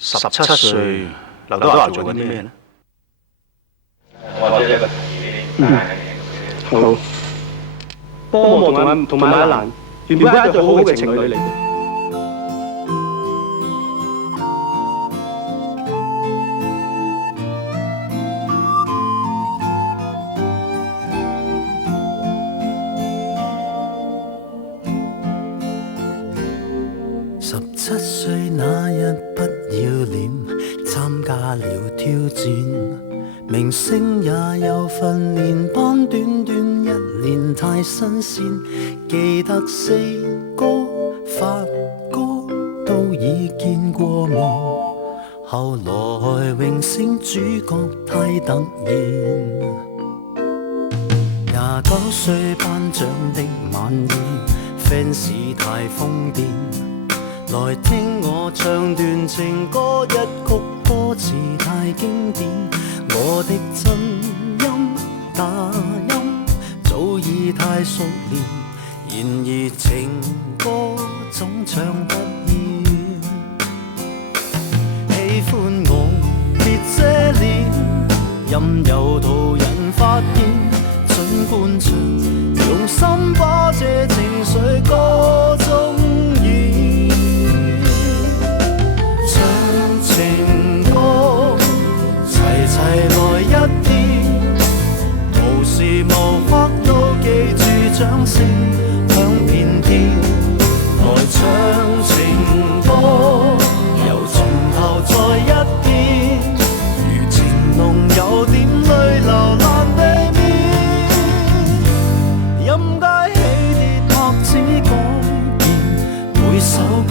17歲劉德華做緊啲咩呢？或者一個提議俾大家嘅。好。波莫同埋阿蘭原本係一對好好嘅情侶嚟嘅。17歲那日不要臉，參加了挑戰。明星也有訓練班，短短1年太新鮮。記得四哥、發哥都已見過面，後來榮升主角太突然。29歲頒獎的晚宴 ，fans 太瘋癲。來聽我唱段情歌，一曲歌詞太經典。我的真音打音早已太熟練，然而情歌總唱不厭。喜歡我別遮臉，任由途人發現，儘管唱，用心把這情緒歌中情歌齊齊來一遍，無時無刻都記住掌聲響遍天。來唱情歌，由從頭再一遍，如情濃有點淚流難避免。任街起跌拍子改變，每首歌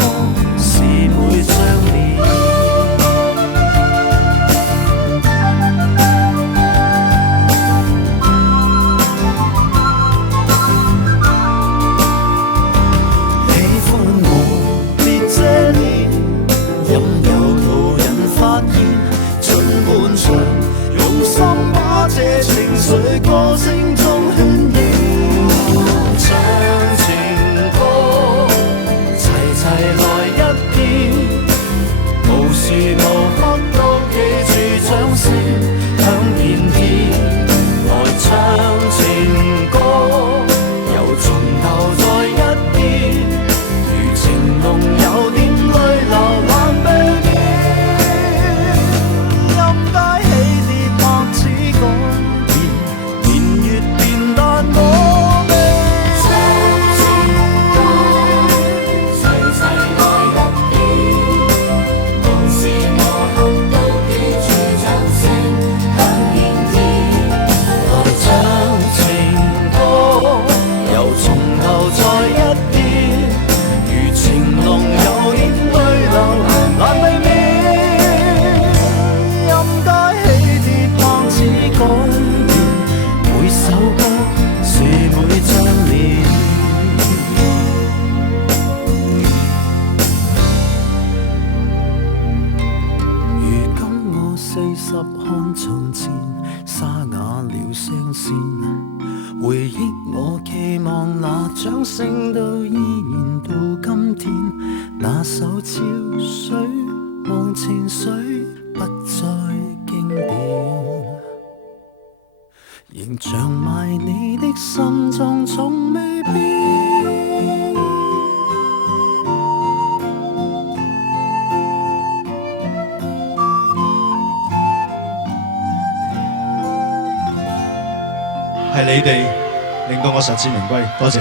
是每張臉。用心把這情緒歌聲中渲染，唱情歌齊齊來一遍，無時無刻都記住掌聲響遍天。來唱情歌，由從頭再一遍，如情濃有點淚流難避免。看從前沙啞了聲線，回憶我期望那掌聲都依然到今天。那首潮水忘情水不再經典，仍像埋你的心臟從未變。係你哋令到我實至名歸，多謝。